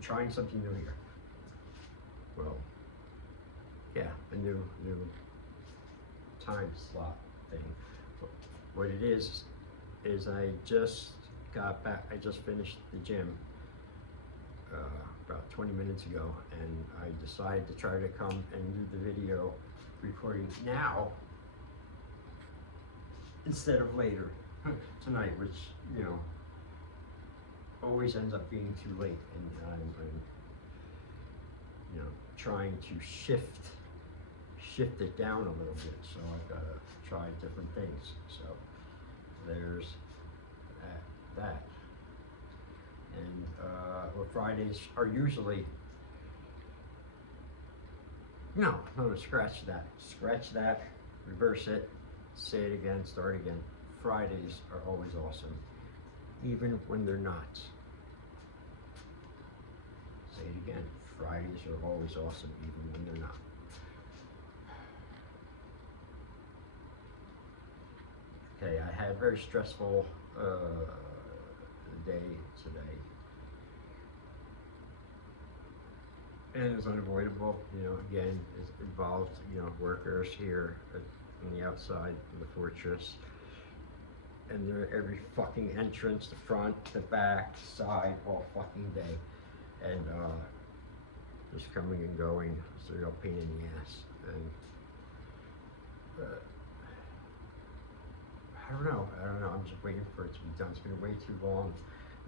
I'm trying something new here. Well, yeah, a new time slot thing. What it is I just got back, I just finished the gym about 20 minutes ago, and I decided to try to come and do the video recording now instead of later tonight, which, you know, always ends up being too late, and I'm you know, trying to shift it down a little bit, so I've got to try different things. So there's that. And well, Fridays are usually, no, scratch that, reverse it, say it again, start again. Fridays are always awesome, even when they're not. Say it again, Fridays are always awesome, even when they're not. Okay, I had a very stressful day today. And it's unavoidable, you know, again, it involved, you know, workers here on the outside of the fortress. And they're at every fucking entrance, the front, the back, side, all fucking day. And just coming and going, it's a real pain in the ass. And I don't know, I'm just waiting for it to be done. It's been way too long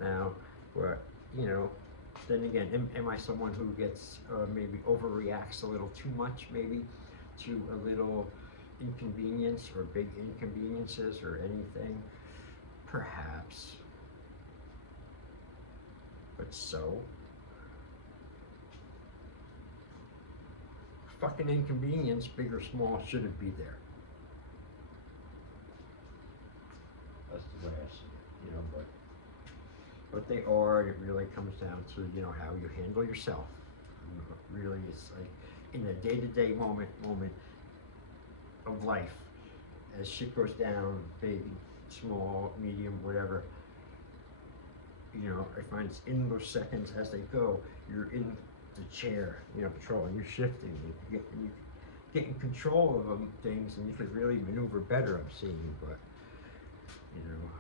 now, but, you know, then again, am I someone who gets, maybe overreacts a little too much, maybe, to a little inconvenience or big inconveniences or anything? Perhaps. But so? Fucking inconvenience, big or small, shouldn't be there. That's the way I see it, you know, but they are, and it really comes down to, you know, how you handle yourself. Really, it's like in the day-to-day moment of life, as shit goes down, big, small, medium, whatever, you know, I find it's in those seconds as they go, you're in the chair, you know, patrolling, you're shifting, you're getting control of them, things, and you can really maneuver better, I'm seeing, but, you know,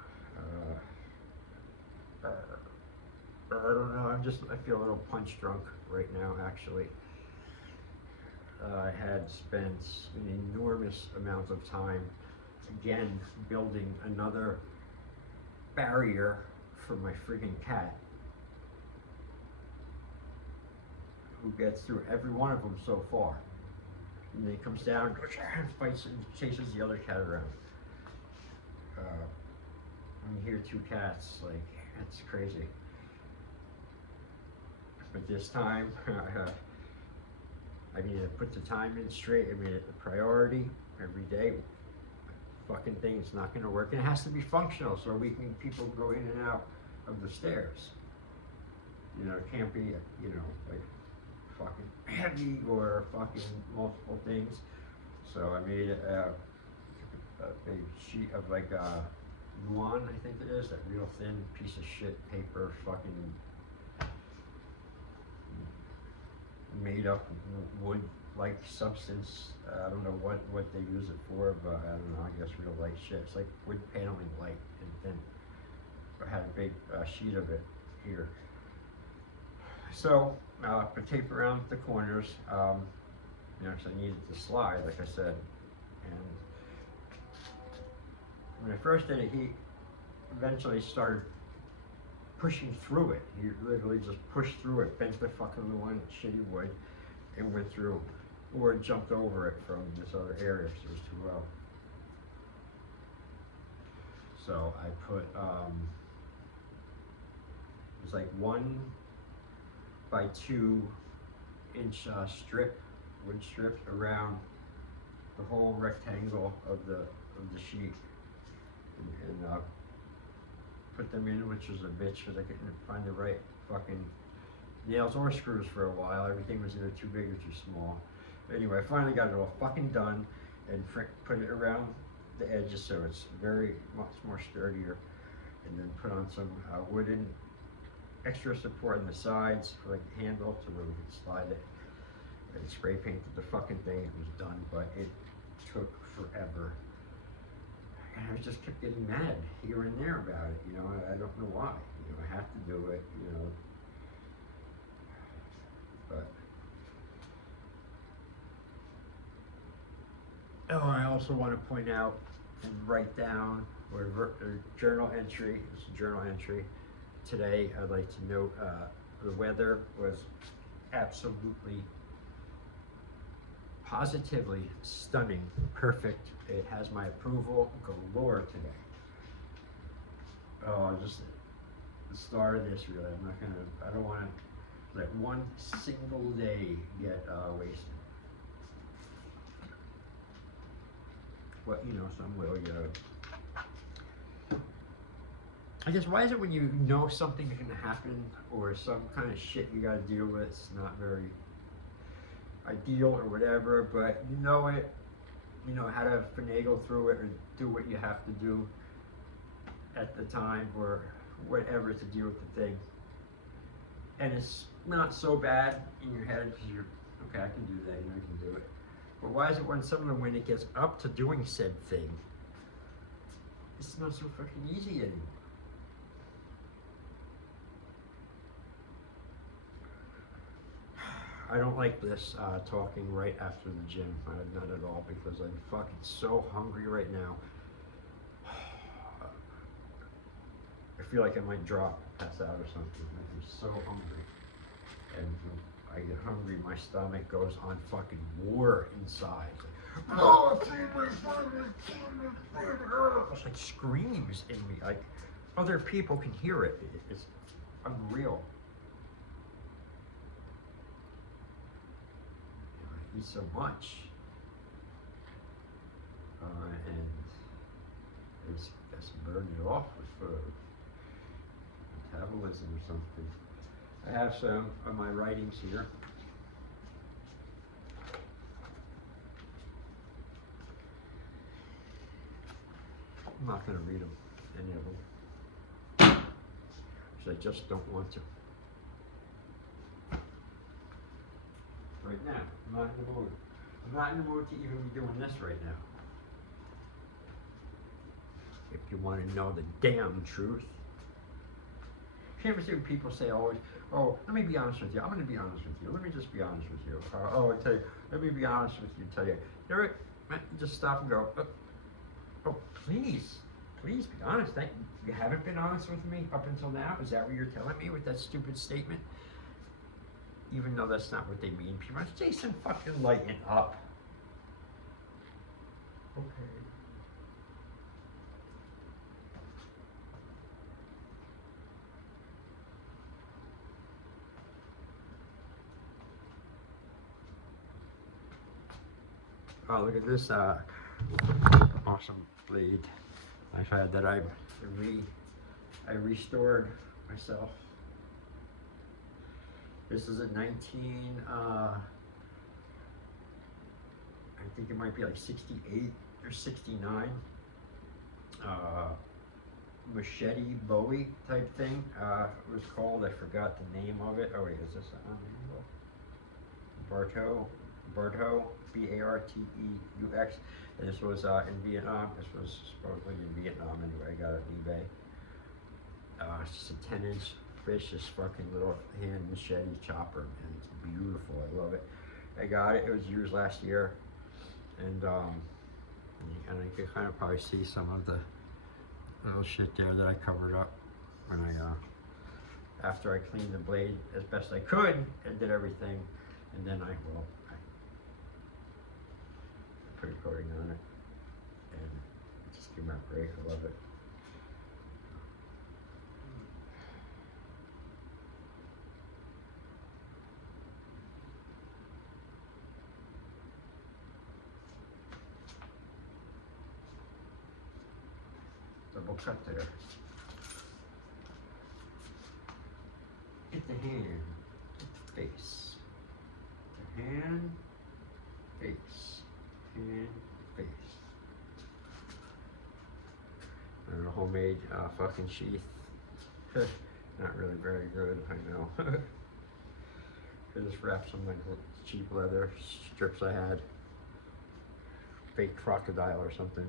I don't know, I feel a little punch drunk right now, actually. I had spent an enormous amount of time, again, building another barrier for my friggin' cat, who gets through every one of them so far. And then he comes down, goes and fights and chases the other cat around. When you hear two cats, like, that's crazy. But this time, I need to put the time in straight. I mean, a priority every day. Fucking thing, it's not going to work, and it has to be functional so people go in and out of the stairs. You know, it can't be, you know, like fucking heavy or fucking multiple things. So I made a big sheet of like Luan, I think it is, that real thin piece of shit paper, fucking made up wood-like substance. I don't know what they use it for, but I don't know, I guess real light shit. It's like wood paneling, light and thin. I had a big sheet of it here. So, put tape around the corners, you know, because I needed to slide, like I said. And when I first did it, he eventually started pushing through it. He literally just pushed through it, bent the fucking one shitty wood, and went through, or jumped over it from this other area because it was too low. So I put, it was like 1 by 2 inch wood strip around the whole rectangle of the sheet, and put them in, which was a bitch because I couldn't find the right fucking nails or screws for a while. Everything was either too big or too small. But anyway, I finally got it all fucking done and put it around the edges so it's very much more sturdier, and then put on some wooden extra support on the sides for like the handle to where we could slide it. And spray painted the fucking thing. It was done, but it took forever. And I just kept getting mad here and there about it. You know, I don't know why. You know, I have to do it. You know, but. Oh, I also want to point out and write down or journal entry. It's a journal entry. Today, I'd like to note the weather was absolutely, positively stunning, perfect. It has my approval galore today. Oh, just the start of this, really. I don't want to let one single day get wasted. But, you know, some will, you know. I guess, why is it when you know something is going to happen or some kind of shit you got to deal with, it's not very ideal or whatever, but you know it, you know how to finagle through it or do what you have to do at the time or whatever to deal with the thing. And it's not so bad in your head because you're, okay, I can do that, you know, I can do it. But why is it when it gets up to doing said thing, it's not so fucking easy anymore? I don't like this talking right after the gym, not at all, because I'm fucking so hungry right now. I feel like I might drop, pass out or something. I'm so hungry. And when I get hungry, my stomach goes on fucking war inside. It's like screams in me. Like other people can hear it. It's unreal. I eat so much. And it's burn it off with metabolism or something. I have some of my writings here. I'm not going to read them, any of them, because I just don't want to. Right now, I'm not in the mood. I'm not in the mood to even be doing this right now. If you want to know the damn truth. You ever see people say always, oh, let me be honest with you. I'm going to be honest with you. Let me just be honest with you. Oh, I tell you, let me be honest with you. Tell you, just stop and go. Oh, please be honest. You haven't been honest with me up until now. Is that what you're telling me with that stupid statement? Even though that's not what they mean. People are, Jason, fucking lighten up. Okay. Oh, look at this awesome blade I've had that I restored myself. This is a 19, I think it might be like 68 or 69 machete Bowie type thing. It was called, I forgot the name of it. Oh wait, is this on Barteaux, Barteaux, and this was in Vietnam. This was supposedly in Vietnam anyway. I got it on eBay. It's just a 10-inch fish, this fucking little hand machete chopper, and it's beautiful. I love it. I got it. It was used last year, and I can kind of probably see some of the little shit there that I covered up when after I cleaned the blade as best I could and did everything, and then I put a coating on it, and it just came out great. I love it. Double cut there. Get the hand, get the face. The hand, face, hand, face. And a homemade fucking sheath. And Not really very good, I know. I just wrapped some like cheap leather strips I had, fake crocodile or something,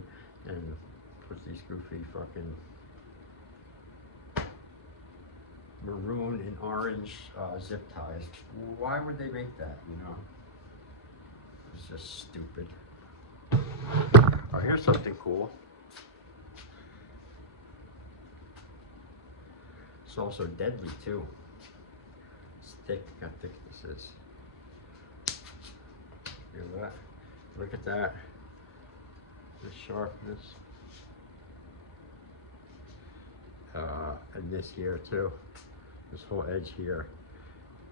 and put these goofy fucking maroon and orange zip ties. Why would they make that, you know? It's just stupid. Oh, here's something cool. It's also deadly too. It's thick, look how thick this is. Feel that? Look at that. The sharpness. And this here too. This whole edge here.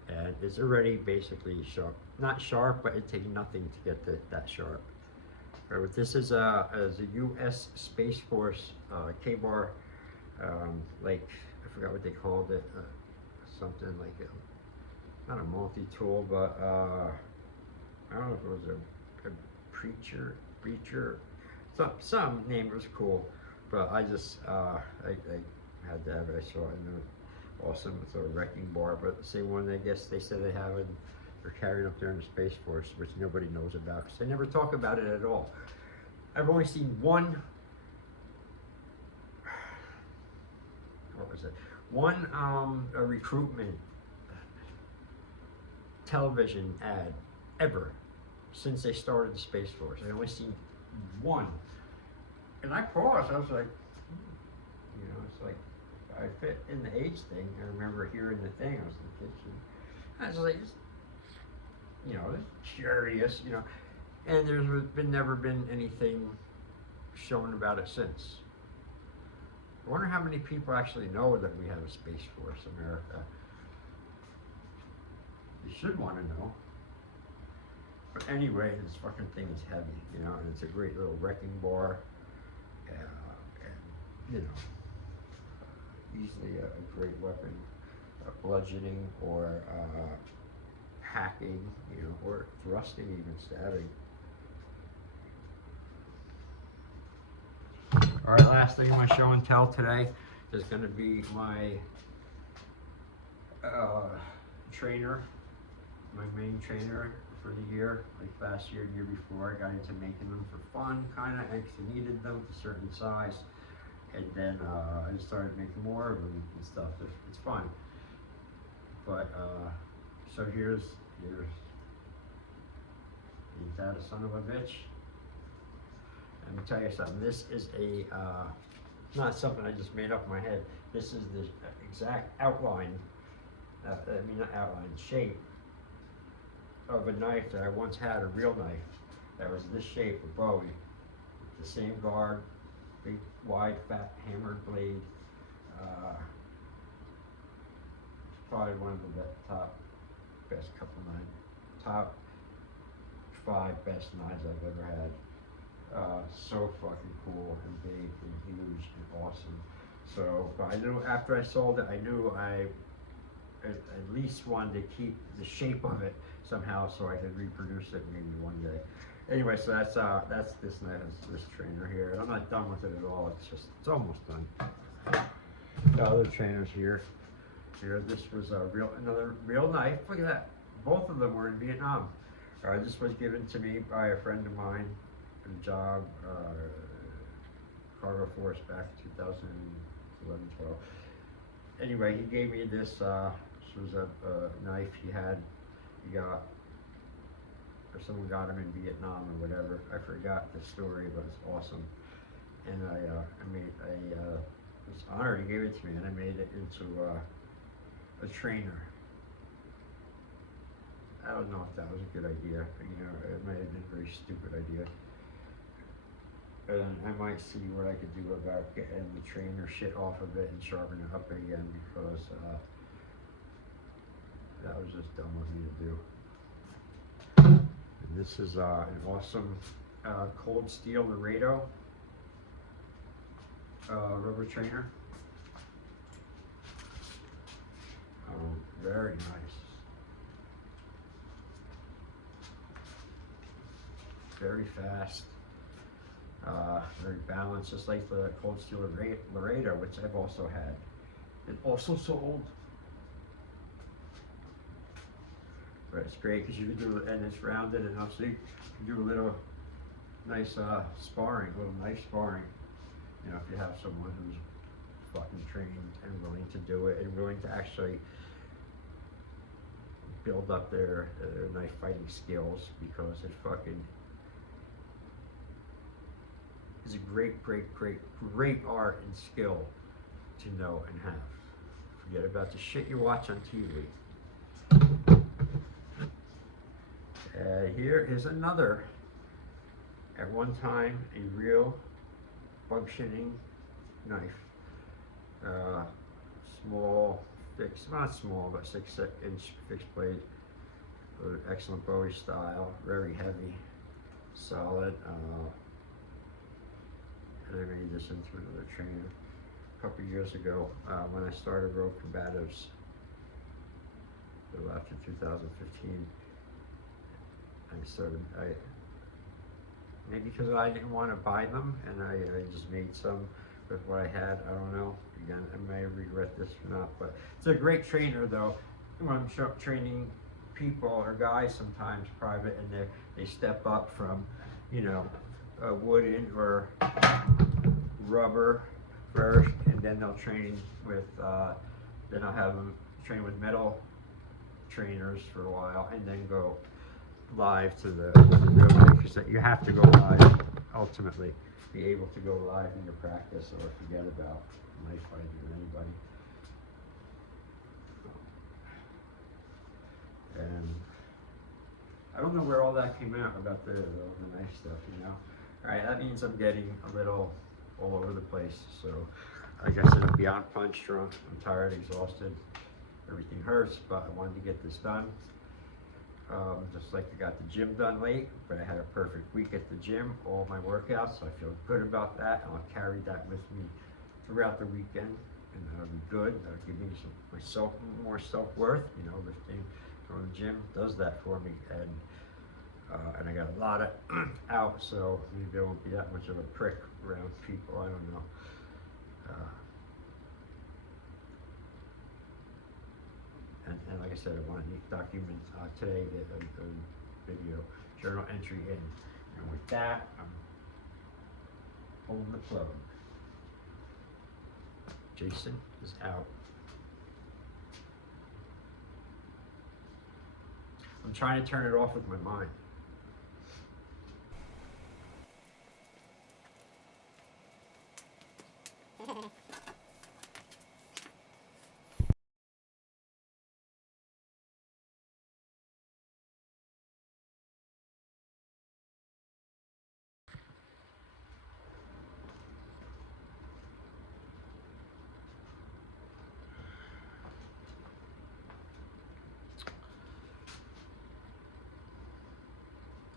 And it's already basically sharp. Not sharp, but it takes nothing to get that sharp. But this is a U.S. Space Force K-bar, like, I forgot what they called it, something like, not a multi-tool, but I don't know if it was a breacher, some name was cool, but I just, I had to have it. I saw it and it was awesome. It's a wrecking bar, but the same one I guess they said they have it, they're carrying up there in the Space Force, which nobody knows about, because they never talk about it at all. I've only seen one, what was it? One a recruitment television ad ever since they started the Space Force. I only seen one, and I paused. I was like, you know, it's like I fit in the age thing. I remember hearing the thing. I was in the kitchen. I was like, you know, curious, you know, and there's never been anything shown about it since. I wonder how many people actually know that we have a Space Force America. You should want to know. But anyway, this fucking thing is heavy, you know, and it's a great little wrecking bar, and you know, easily a great weapon, bludgeoning or hacking, you know, or thrusting, even stabbing. All right, last thing in my show and tell today is going to be my trainer, my main trainer for the year. Like last year, the year before, I got into making them for fun, kind of, because I needed them to a certain size. And then I just started making more of them and stuff. It's fun. But, so here's that a son of a bitch? Let me tell you something. This is not something I just made up in my head. This is the exact outline, not outline, shape of a knife that I once had, a real knife that was this shape, a Bowie, the same guard, big, wide, fat, hammered blade. Probably one of the top, best couple knives, top 5 best knives I've ever had. So fucking cool and big and huge and awesome. So, but I knew after I sold it, I knew I at least wanted to keep the shape of it somehow, so I could reproduce it maybe one day. Anyway, so that's this knife, this trainer here. I'm not done with it at all. It's almost done. The other trainers here. This was another real knife. Look at that. Both of them were in Vietnam. This was given to me by a friend of mine. A job, cargo force back in 2011, 12. Anyway, he gave me this. This was a knife he got, or someone got him in Vietnam or whatever. I forgot the story, but it's awesome. And I was honored. He gave it to me, and I made it into a trainer. I don't know if that was a good idea. You know, it might have been a very stupid idea. And I might see what I could do about getting the trainer shit off of it and sharpen it up again, because that was just dumb of me to do. And this is an awesome cold steel Laredo rubber trainer. Very nice. Very fast. Very balanced, just like the cold steel Laredo, which I've also had. and also sold. But it's great because you can do, and it's rounded enough so you can do a little nice sparring, a little knife sparring. You know, if you have someone who's fucking trained and willing to do it and willing to actually build up their knife fighting skills, because it fucking is a great art and skill to know and have. Forget about the shit you watch on TV. Here is another, at one time, a real functioning knife. Small, fixed, not small, but 6-inch fixed blade. Excellent Bowie style, very heavy, solid. And I made this into another trainer a couple years ago when I started Road Combatives. So after 2015, maybe because I didn't want to buy them, and I just made some with what I had. I don't know. Again, I may regret this or not, but it's a great trainer though. When I'm training people or guys sometimes private, and they step up from, you know, wooden or rubber first, and then they'll train with, then I'll have them train with metal trainers for a while, and then go live to the real knife, because you have to go live ultimately, be able to go live in your practice, or forget about knife fighting with anybody. And I don't know where all that came out about the knife stuff, you know. Alright, that means I'm getting a little all over the place, so I guess I'm beyond punch drunk. I'm tired, exhausted, everything hurts, but I wanted to get this done. Just like I got the gym done late, but I had a perfect week at the gym, all my workouts, so I feel good about that, and I'll carry that with me throughout the weekend, and that'll be good. That'll give me more self-worth, you know. Lifting from the gym does that for me, and I got a lot of out, so maybe I won't be that much of a prick around people, I don't know. And like I said, I want to document today a video journal entry in. And with that, I'm pulling the plug. Jason is out. I'm trying to turn it off with my mind.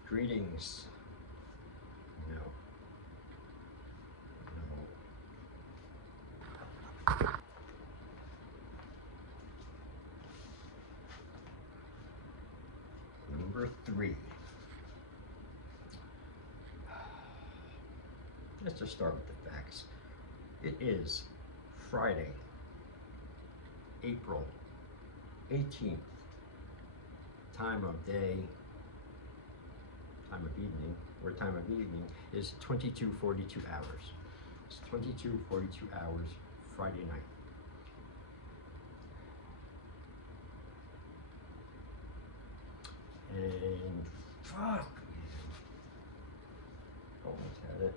Greetings. No. Number 3. Let's just start with the facts. It is Friday, April 18th. Time of day, time of evening, or time of evening is 22:42 hours. It's 22:42 hours Friday night. And fuck, man. Almost had it.